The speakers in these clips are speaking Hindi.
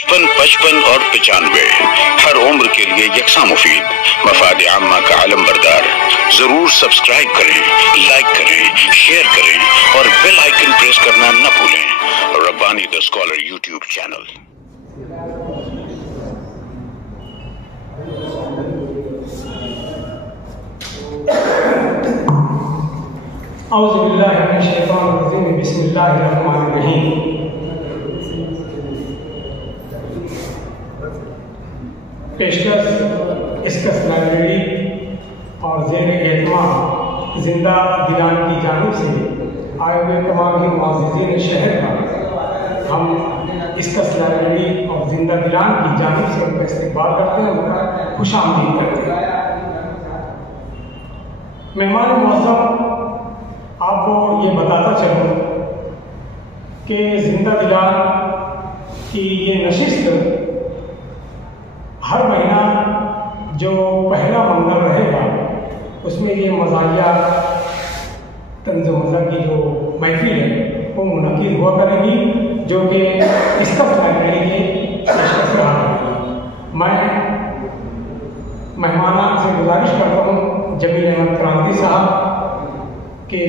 55 और 95 हर उम्र के लिए यकसा मुफीद, मफाद आम्मा का आलम बरदार। जरूर सब्सक्राइब करें, लाइक करें, शेयर करें और बेल आइकन प्रेस करना न भूलें। Rabbani the scholar YouTube channel. औज़ु बिल्लाहि मिनश शैतानिर रजीम, बिस्मिल्लाहिर रहमानिर रहीम। पेशकश इसकस लाइब्रेरी और ज़ेर एहतमाम जिंदा दिलान की जानिब से आए हुए तमाम ही मुअज़्ज़िज़ीन शहर का हम इसकस लाइब्रेरी और जिंदा दिलान की जानिब से उनका इस्तकबाल करते हैं, उनका खुशामदीद करते हैं। मेहमान मुअज़्ज़म, आपको ये बताता चलूँ कि जिंदा दिलान की ये नशिस्त हर महीना जो पहला मंगल रहेगा उसमें ये मज़ाहिया तंज़ मज़ा की जो महफिल है वो मुनक़िद हुआ करेगी, जो कि इसकस लाइब्रेरी की पेशकश रहा करेगी। मैं मेहमाना से गुजारिश करता हूँ जमील अहमद क्रांति साहब कि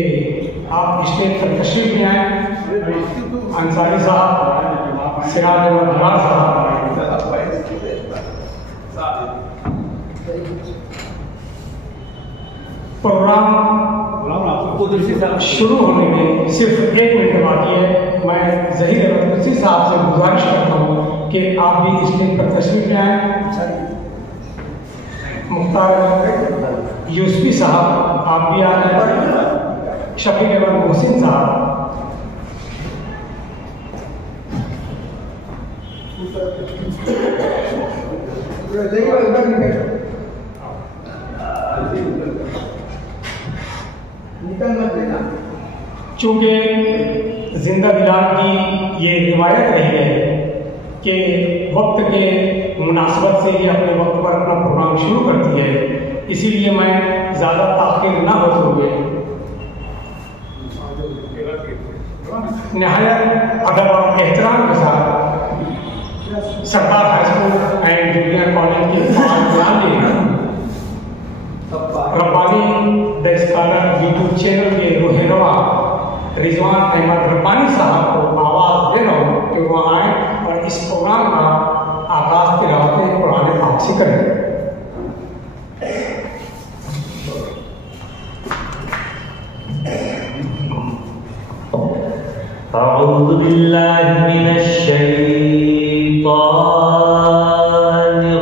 आप स्टेज पर तशरीफ ले आए। अंसारी साहब, सिराज अहमद बरार साहब, प्रोग्राम शुरू होने में सिर्फ 1 मिनट बाकी है। मैं ज़हीर अहमद कुर्सी साहब से गुजारिश करता हूँ कि आप भी स्टेज पर तशरीफ ले आए। मुख्तार यूसुफी साहब आप भी आ रहे हैं। शफीक अहमद मोहसिन साहब, चूँकि जिंदा दिलान की ये रिवायत रही है कि वक्त के मुनासबत से ये अपने वक्त पर अपना प्रोग्राम शुरू करती है, इसीलिए मैं ज़्यादा ताख़ीर न होते हुए नहायत अदब और एहतराम के साथ सरकार high school and junior college के Rabbani the scholar YouTube channel के रोहरवा रिजवान अहमद रब्बानी साहब को आवाज़ दे रहा हूँ कि वो आए और इस प्रोग्राम का आगाज़ तिलावत कुरान पाक से करें। अऊज़ु बिल्लाहि मिनश शैतानिर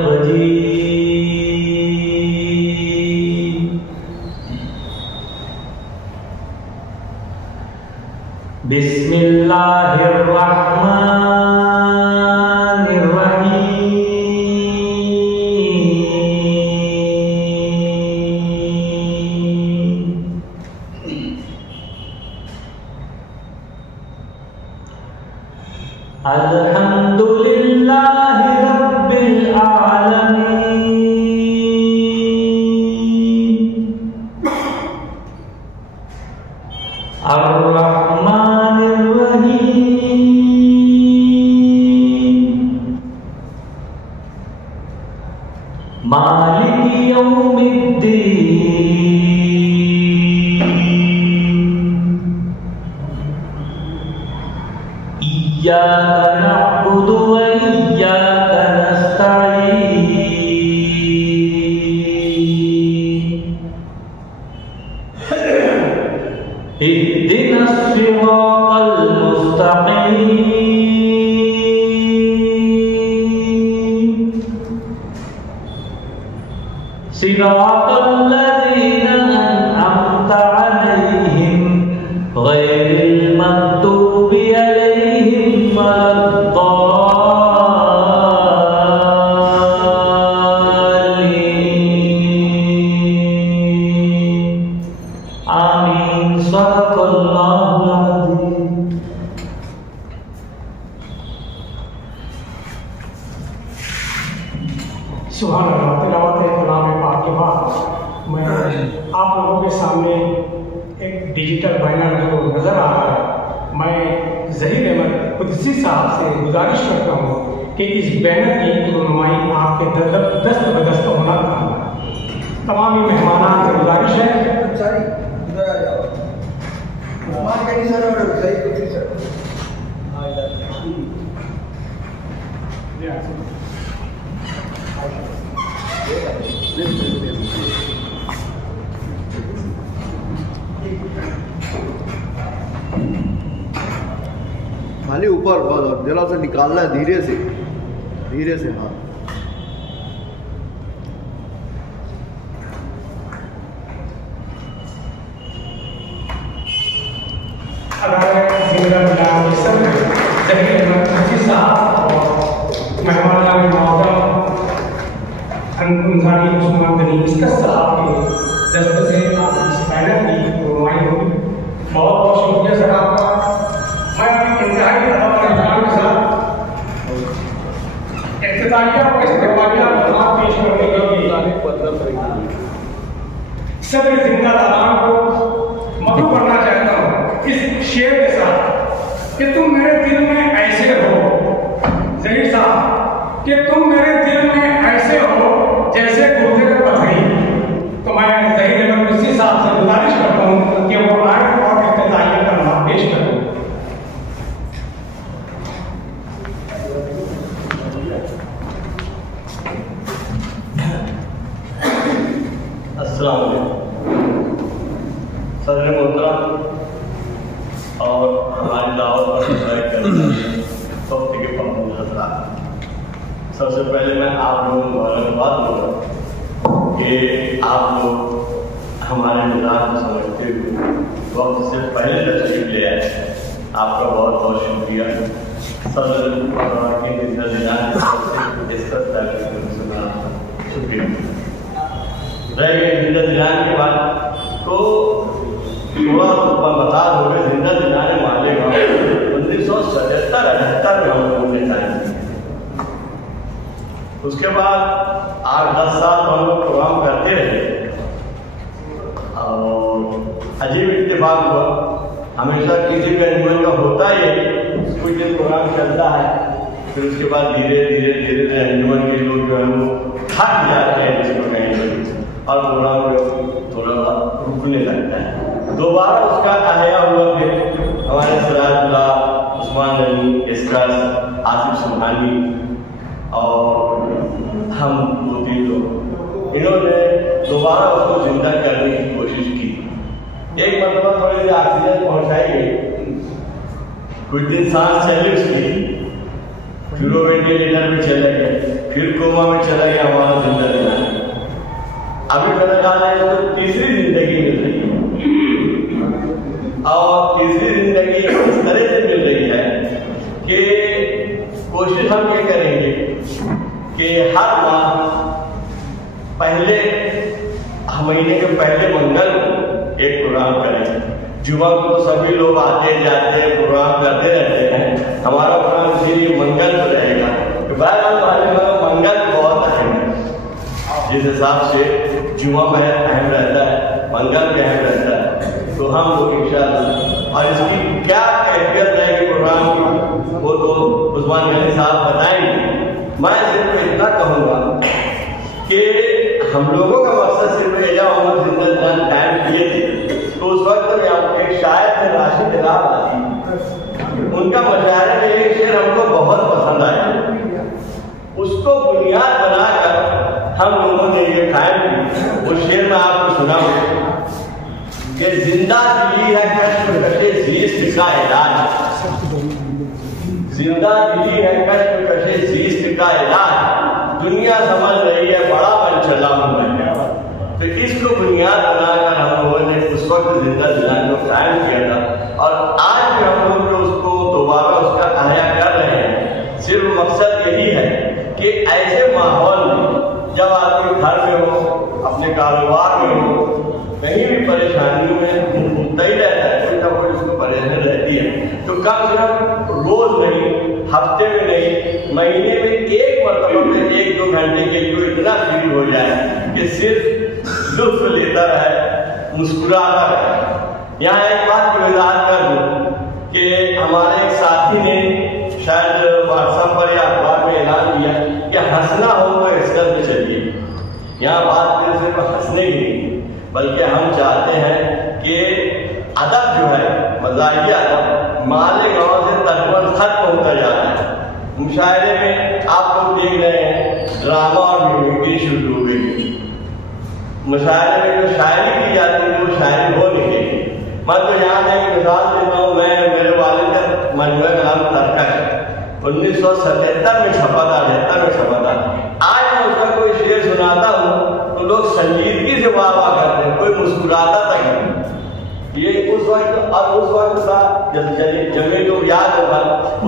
रजीम। बिस्मिल्लाहिर रहमानिर रहीम। अल्हम्दुलिल्लाहि रब्बिल आलमीन, अर्रहमानिर रहीम, मालिकि यौमिद्दीन, इय्याका नअबुदु व इय्याका नस्तईन, इहदिनस सिरातल मुस्तक़ीम, सिरातल लज़ीना अनअमता अलैहिम गैरिल मग़दूबि अलैहिम वलद्दाल्लीन। आमीन। सदक़ल्लाहुल अज़ीम। सुभान अल्लाह। तिलावत कलाम पाक के बाद मैं आप लोगों के सामने एक डिजिटल बैनर जो नज़र आ रहा है, मैं ज़हीर अहमद कुदसी साहब से गुजारिश करता हूँ कि इस बैनर की रुनुमाई आपके दस्त बदस्त होना था। तमाम मेहमानान से गुजारिश है खाली ऊपर जरा से निकालना है, धीरे से हाँ। बहुत बहुत शुक्रिया सर आपका। मैं इंतहाई अदब और इहतराम के साथ इफ्तिताहिया और इस्तेमालिया खिदमत पेश करने के लिए सभी जिंदा दादान को मधु करना चाहता हूँ इस शेर के साथ कि तुम मेरे दिल में ऐसे हो ज़हीर साहब, कि तुम मेरे दिल में ऐसे हो जैसे गुर्दे में पथरी। तो मैं ज़हीर इसी साहब से गुजारिश करता हूँ कि वो आए और इफ्तिताहिया करना पेश करें। अस्सलाम वालेकुम सदर मोहतरम और हमारी दावत पर वक्त के पाबंद हज़रात, सबसे पहले मैं आप लोगों को मुबारकबाद दूंगा कि आप लोग हमारे मिजाज को समझते हुए वक्त से पहले तशरीफ ले आए। आपका बहुत बहुत शुक्रिया। सदर शुक्रिया। रह गए जिंदा दिलाने के बाद तो थोड़ा बता दोगे जिंदा दिलाने वाले 1977-78 में हम लोगों ने टाइम किया। उसके बाद 8-10 साल हम लोग प्रोग्राम करते रहे और अजीब इत्तेफाक हुआ, हमेशा किसी भी एनिमल का होता ही कुछ दिन प्रोग्राम चलता है, फिर उसके बाद धीरे धीरे एनिमल के लोग जो है वो थक जाते हैं जिसको कहेंगे और प्रोग्राम थोड़ा रुकने लगता है। दोबारा उसका अहया हुआ फिर हमारे सिराजुल्लाह, उस्मान अली, इसराज, आसिफ सुबहानी और हम 2-3 लोग, इन्होंने दोबारा उसको जिंदा करने की कोशिश की। एक मरतबा थोड़ी सी ऑक्सीजन पहुंचाई गई, कुछ दिन सांस चली उसकी, फिर वो वेंटिलेटर में चले गए, फिर कोमा में चला गया हमारा जिंदा दिला। अभी मेरा ख्याल है तो तीसरी जिंदगी मिल रही है और तीसरी जिंदगी इस तरह से मिल रही है कि कोशिश हम ये करेंगे कि हर माह पहले महीने के पहले मंगल एक प्रोग्राम करें। जुमा को सभी लोग आते जाते प्रोग्राम करते रहते हैं, हमारा प्रोग्राम इसीलिए मंगल पर रहेगा। मंगल बहुत अहम है, जिस हिसाब से जुमा में अहम रहता है, मंगल में अहम रहता है, तो हम लोग इंशाअल्लाह, और इसकी क्या कैफियत रहेगी प्रोग्राम की वो तो उस्मान गनी साहब बताएंगे। मैं सिर्फ इतना कहूँगा कि हम लोगों का मकसद सिर्फ एजा उमर जिंदा टाइम किए थे, तो उस वक्त में एक शायर थे राशिद राव आदि, उनका मशायरे में एक शेर हमको बहुत पसंद आया, उसको बुनियाद बनाकर हम लोगों ने ये कायम की। वो शेर में आपको सुनाऊं कि जिंदा दिली है कष्ट कशे ज़ीस्त का इलाज, जिंदा दिली है कष्ट कशे ज़ीस्त का इलाज, दुनिया समझ रही है बड़ा बन चला हूं मैं। तो इसको बुनियाद बनाकर हम लोगों ने उस वक्त जिंदा दिलाने को कायम किया था और आज भी हम लोग जो उसको दोबारा उसका अहया कर रहे हैं। सिर्फ मकसद यही है कि ऐसे माहौल में जब आदमी घर में हो, अपने कारोबार में हो, कहीं भी परेशानियों में घूमता ही रहता है, कोई ना कोई उसको परेशानी रहती है, तो कम से कम रोज नहीं, हफ्ते में नहीं, महीने में एक मरतबा में 1-2 घंटे के लिए इतना फ्री हो जाए कि सिर्फ लुत्फ लेता रहे, मुस्कुराता रहे। यहाँ एक बात की वजाहत कर दूं कि हमारे एक साथी ने शायद व्हाट्सएप पर या अखबार में ऐलान किया कि हंसना हो तो एक्सकल में चलिए। यहाँ बात सिर्फ हंसने की नहीं, बल्कि हम चाहते हैं कि अदब जो है, मज़ाहिया अदब मालेगांव से तकरीबन खत्म होता जा रहा है। मुशायरे में आप लोग देख रहे हैं ड्रामा और मिमिक्री शुरू हो गई। मुशायरे में जो शायरी की जाती है वो शायरी हो नहीं गई। मैं तो यहाँ एक मिसाल देता हूँ, मैं मेरे वालिद का मजमूआ का नाम तरकश 1977 में छपा था, 78 में छपा था। आज मैं उसका कोई शेर सुनाता हूँ तो लोग संजीदगी से वाह वाह करते हैं, कोई मुस्कुराता तक नहीं। ये उस वक्त और उस वक्त था जब जमीन लोग याद होगा,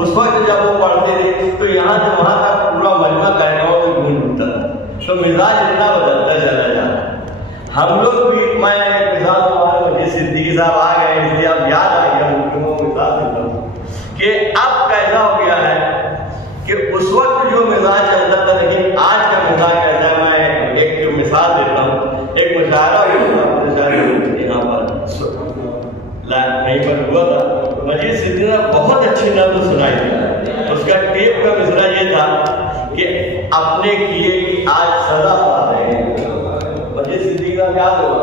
उस वक्त जब वो पढ़ते थे तो यहाँ से वहां तक पूरा मजमा कहनाओं में गूंज उठता था। तो मिजाज इतना बदलता चला जा रहा है। हम लोग भी, मैं एक मिसाल हमारे सिद्दीकी साहब आ गए इसलिए अब याद आ गया, मिसाल देता हूँ कि अब कैसा हो गया है कि उस वक्त जो मिजाज चलता था लेकिन आज का मिजाज कैसा है। मैं एक मिसाल देता हूँ, एक मुशायरा यहाँ पर कहीं पर हुआ था, मजीद सिद्दीकी ने बहुत अच्छी नज़्म सुनाई थी। उसका टेप का मिसरा ये था कि अपने किए की आज सजा पा रहे हैं। मजीद सिद्दीकी का क्या हुआ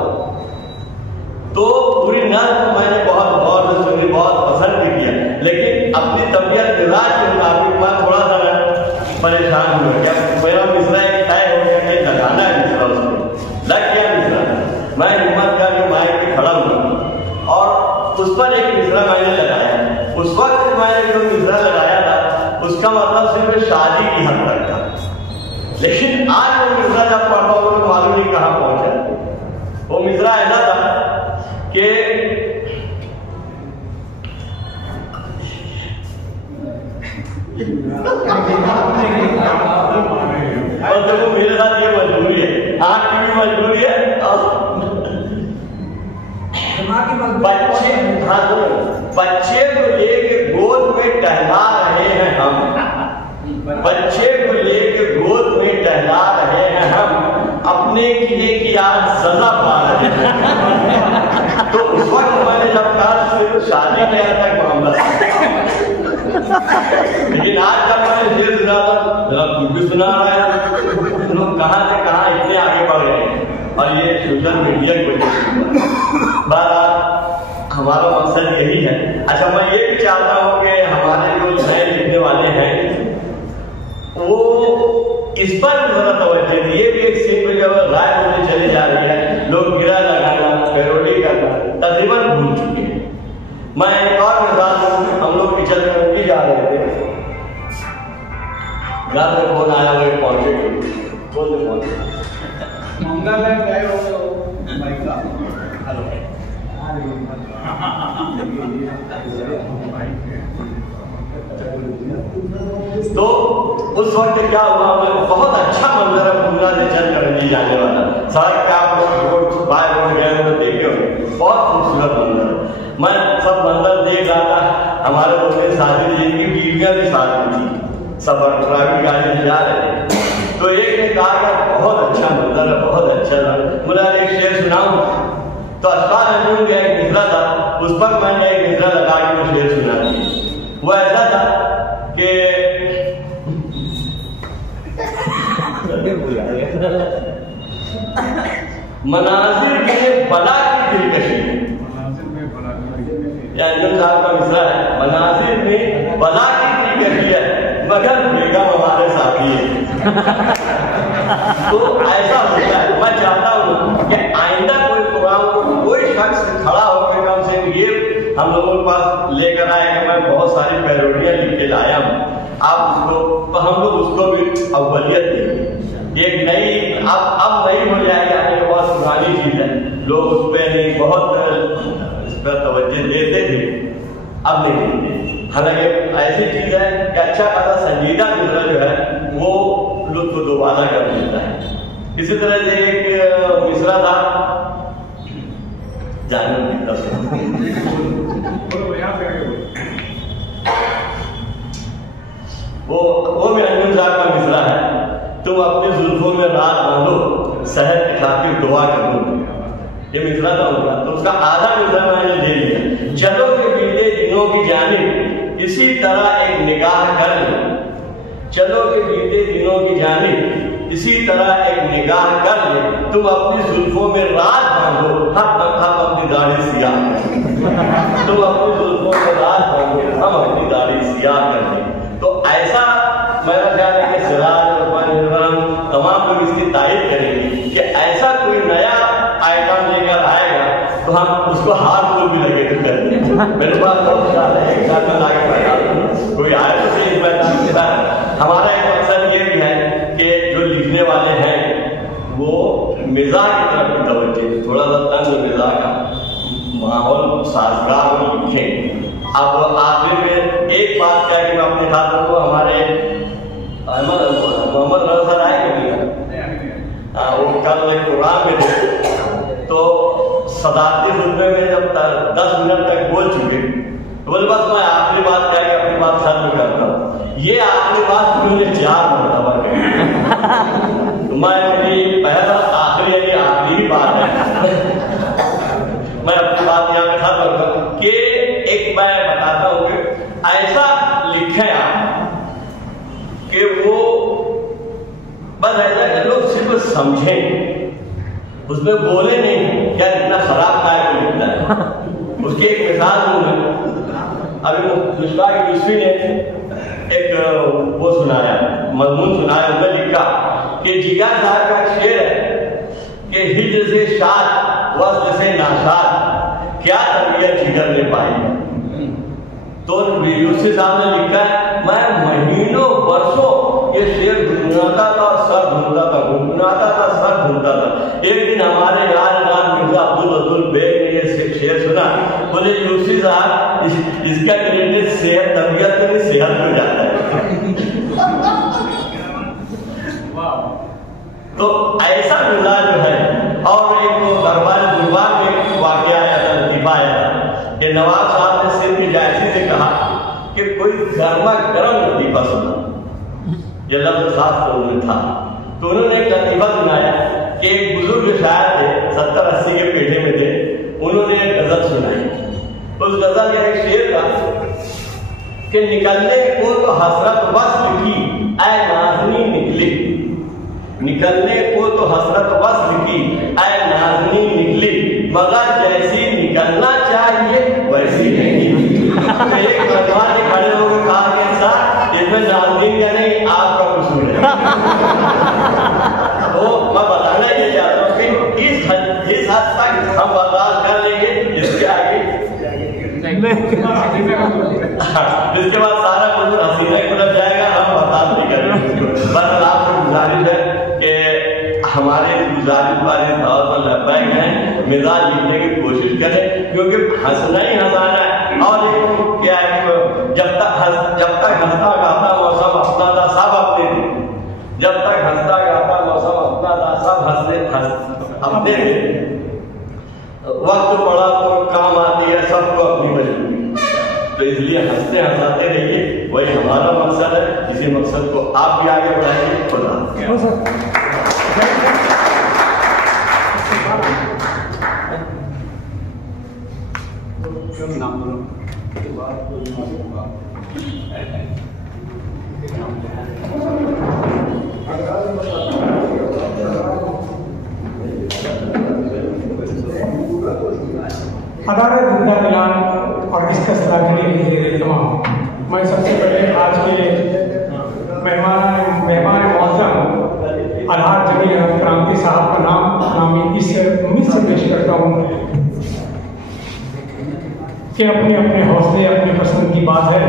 तो पूरी नज़्म मैंने बहुत गौर से सुनी, बहुत पसंद भी किया, लेकिन अपनी तबीयत मिजाज के मुताबिक मैं थोड़ा सा परेशान हुआ। क्या मेरा मिसरा एक तय हो गया कि लगाना है मिसरा, उसमें लग गया मिसरा। मैं हिम्मत करके माइक पे खड़ा हुआ और उस पर एक मिसरा मैंने लगाया। उस वक्त मैंने जो मिसरा लगाया था उसका मतलब सिर्फ शादी की हद तक था, लेकिन आज वो मिसरा जब पढ़ता हूँ तो मालूम नहीं कहाँ पहुंचा। वो मिसरा ऐसा था कि और देखो मेरे साथ ये मजबूरी है, आपकी भी मजबूरी है। बच्चे को लेके गोद में टहला रहे हैं हम, बच्चे को लेके गोद में टहला रहे हैं हम, अपने किए की आज सजा पा रहे हैं। तो उस वक्त मैंने जब कहा तो शादी में तक मामला, लेकिन आज जब मैंने शेर सुना था जरा तू भी सुना रहा है, लोग कहाँ से कहाँ इतने आगे बढ़ गए हैं। और ये सोशल मीडिया की वजह से हमारा मकसद यही है। अच्छा, मैं ये भी चाहता हूँ कि हमारे जो नए लिखने वाले हैं वो इस पर भी जरा तवज्जो दें। ये भी एक सीन पे जब गायब होने चले जा रही है, लोग गिरा लगाना, पैरोडी करना तकरीबन भूल चुके हैं। मैं एक और मिसाल, हम लोग पिछले में भी जा रहे थे, घर में फोन आया, वो पहुंचे, बोल दे पहुंचे मंगल है गए हो भाई का हेलो तो उस वक्त क्या हुआ, बहुत अच्छा मंजर है पूरा से चल कर जाने वाला सड़क का आप रोड बाय रोड गए तो देखे होंगे, बहुत खूबसूरत मंजर। मैं सब मंजर देख रहा था, हमारे दोनों साथी जिनकी बीवियां भी साथ में थी, सब ट्रैफिक गाड़ी से जा रहे थे। तो एक ने कहा कि बहुत अच्छा मंजर है, बहुत अच्छा था, मुझे एक शेर सुनाऊं। तो अशफाक नजूम का एक मिसरा था, उस पर मैंने एक मिसरा लगा के वो शेर सुना दिया। वो ऐसा था कि मनाजिर में बला की दिलकशी, अंजुम साहब का मिसरा है, मनाजिर में बला की दिलकशी है मगर बेगम हमारे साथी है। तो ऐसा होता है। मैं चाहता हूँ कि आइंदा कोई प्रोग्राम कोई शख्स खड़ा होकर कम से कम ये हम लोगों के पास लेकर आए कि मैं बहुत सारी पैरोडियां लिख के लाया हूँ, आप उसको, तो हम लोग उसको भी अव्वलियत देंगे। एक नई अब नई हो जाएगी, आगे बहुत पुरानी चीज है, लोग उस पर नहीं बहुत इस पर तवज्जो देते थे, अब नहीं देते। हालांकि ऐसी चीज है कि अच्छा खासा संजीदा मिसरा जो है वो लुत्फ दोबारा कर देता है। इसी तरह से एक मिसरा था, वो भी अंजुम साहब का मिसरा है, तुम अपने जुल्फों में रात बांधो, शहर की खातिर दुआ करूं। ये मिसरा था उनका, तो उसका आधा मिसरा मैंने दे दिया। चलो के बीते दिनों की जानिब इसी तरह एक निगाह कर ले, चलो के बीते दिनों की जानिब इसी तरह एक निगाह कर ले, तुम अपनी जुल्फों में रात बांधो, हम अपनी दाढ़ी सियाह कर तुम अपनी जुल्फों में रात बांधो, हम अपनी दाढ़ी सियाह कर ले। तो ऐसा मेरा ख्याल है कि सिराज और तमाम लोग इसकी तारीफ करेंगे कि ऐसा कोई नया आइटम लेकर आएगा तो हम उसको हाथ बोल भी लगे तो करेंगे। मेरे पास बहुत ख्याल है, एक साथ में लाके बता कोई आए तो सही इस मैदान के साथ। हमारा एक मकसद ये भी है कि जो लिखने वाले हैं वो मिजाज की तरफ भी तवज्जो, थोड़ा सा तंग मिजाज का माहौल साजगार में लिखें। अब आखिर में एक बात क्या कि मैं अपने छात्रों को हमारे मोहम्मद रजा सर आए कभी वो कल कुरान में थे तो सदाती खुतबे में जब 10 मिनट तक बोल चुके तो बोले बस मैं आखिरी बात क्या कि अपनी बात खत्म करता हूँ। ये आखिरी बात उन्होंने 4 मरतबा कही। मैं मेरी पहला आखिरी यानी आखिरी बात है मैं अपनी बात यहाँ पे खत्म करता हूँ कि एक मैं बताता हूँ कि ऐसा लिखे आप कि वो बस ऐसा कि लोग सिर्फ समझें, उसमें बोले नहीं क्या इतना खराब काय को लिखता है। उसकी एक मिसाल दूंगा। अभी मुश्ताक यूसुफी ने एक वो सुनाया, मजमून सुनाया, उसमें लिखा कि जिगर साहब का शेर है कि हिज्र से शाद वस्ल से नाशाद क्या तरबियत जिगर ने पाई। तो यूसुफी साहब ने लिखा मैं महीनों वर्षों ये शेर गुनगुनाता था, सर धुनता था, गुनगुनाता था, सर धुनता था। एक दिन हमारे यार मिर्जा अब्दुल बेग ने ये शेर सुना, बोले यूसुफी साहब इसका क्रेडिट सेहत तबीयत में नहीं सेहत हो जाता है। तो ऐसा मिजाज जो है। और एक तो दरबार दुर्बार में वाकया आया था, लतीफा आया था कि नवाब साहब ने सिर की जायसी से कहा कि कोई गर्मा गर्म लतीफा सुना। ये लफ्ज़ खास तौर में था तो उन्होंने एक लतीफा सुनाया कि एक बुजुर्ग शायर थे, 70-80 के पेड़े में थे, उन्होंने एक गजल सुनाई। उस गजल का एक शेर था कि निकलने को तो हसरत बस लिखी ऐ नाज़नी निकली, निकलने को तो हसरत बस लिखी ऐ नाज़नी निकली, मगर जैसी निकलना चाहिए वैसी नहीं। तो एक भगवान ने खड़े होकर कहा कि साहब इसमें नाज़नीन का नहीं आपका कसूर है। तो मैं बताना ये चाहता हूँ कि इस हद तक हम बर्दाश्त कर लेंगे, इसके आगे इसके बाद सारा कुछ हसीना की तरफ जाएगा, हम बर्दाश्त नहीं करेंगे। बस आपको गुजारिश है कि हमारे गुजारिश वाले लब्बैक हैं, मिजाज लिखने की कोशिश करें क्योंकि हंसना ही हंसाना है। और एक क्या है कि जब तक हंसता गाता मौसम अपना था सब अपने थे, जब तक हंसता गाता मौसम अपना था सब अपने थे। वक्त पड़ा तो काम आती है सबको अपनी मजबूरी, तो इसलिए हंसते हंसाते रहिए, वही हमारा मकसद है। इसी मकसद को आप भी आगे बढ़ाइए। खुदा अदालत जिंदा दिलान और इसका सलाह के लिए तमाम मैं सबसे पहले आज के मेहमान मौजूद आधार जमील क्रांति साहब का नामी इस उम्मीद से पेश करता हूँ कि अपने अपने हौसले अपने पसंद की बात है,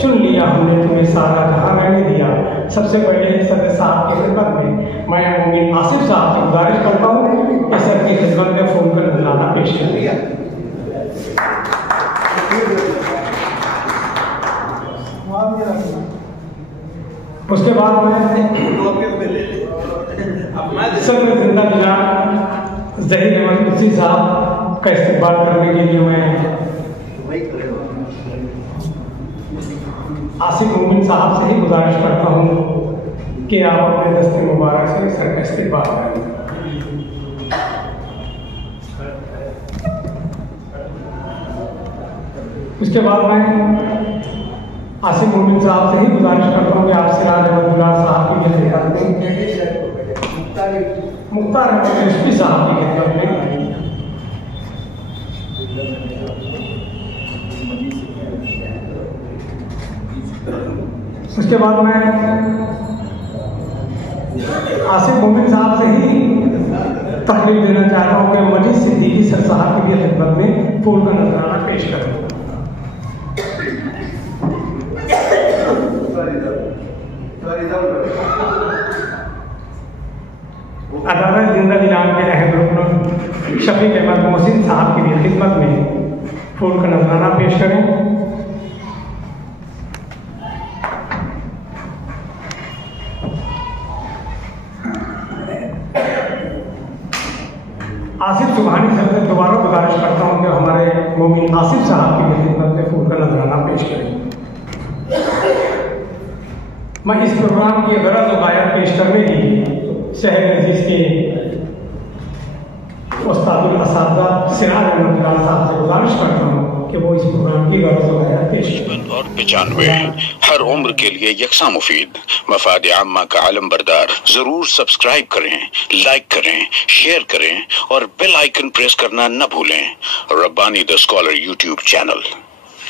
चुन लिया हमने तुम्हें सारा जहां रहने दिया। सबसे पहले सदर साहब की खिदमत में मैं उम्मीद आसिफ साहब से गुजारिश करता हूँ कि सर की खिदमत में फोन कर नजराना पेश कर दिया। उसके बाद मैं सदर जिंदा दिलान ज़हीर अहमद कुर्सी साहब का इस्तेमाल करने के लिए मैं आसिफ मोमिन साहब से ही गुजारिश करता हूँ कि आप अपने दस्ते मुबारक से सर का इस्तेमाल करें। उसके बाद मैं आसिफ मोमिन साहब से ही गुजारिश करता हूँ कि आप सिराज अहमदुल्ला साहब की खिदमत में, मुख्तार अहमद रिजवी साहब की खिदमत में उसके बाद मैं आसिफ मोमिन साहब से ही तकलीफ देना चाहता हूँ कि मजीद सिद्दीकी सर साहब की खिदमत में फूल का नजराना पेश करूँ। अदालत जिंदा दिलान के अहम रुकन शफीक अहमद मोहसिन साहब की खिदमत में फूल का नजराना पेश करें। आसिफ सुबहानी सर से दोबारा गुजारिश करता हूँ कि हमारे मोमिन आसिफ साहब की खिदमत में फूल का नजराना पेश करें। मैं इस प्रोग्राम की गरज और गायब पेश करने की शहर अजीज के उस्तादुल असातिज़ा सिराज अहमदुल्ला साहब से गुजारिश करता हूँ कि वो इस प्रोग्राम की गरज और गायब पेश करें। और 95 हर उम्र के लिए यकसा मुफीद मफाद आम्मा का आलम बरदार। जरूर सब्सक्राइब करें, लाइक करें, शेयर करें और बेल आइकन प्रेस करना न भूलें। Rabbani the scholar YouTube channel.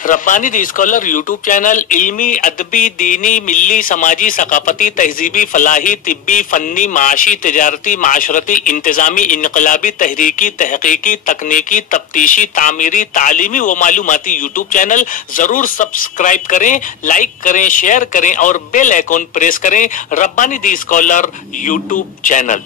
Rabbani the scholar YouTube channel इल्मी, अदबी, दीनी, मिली, समाजी, सकाफती, तहजीबी, फलाही, तिब्बी, फन्नी, माशी, तिजारती, माशरती, इंतजामी, इनकलाबी, तहरीकी, तहकीकी, तकनीकी, तफ्तीशी, तामीरी, तालीमी व मालूमाती यूट्यूब चैनल। जरूर सब्सक्राइब करें, लाइक करें, शेयर करें और बेल आइकन प्रेस करें। Rabbani the scholar YouTube channel.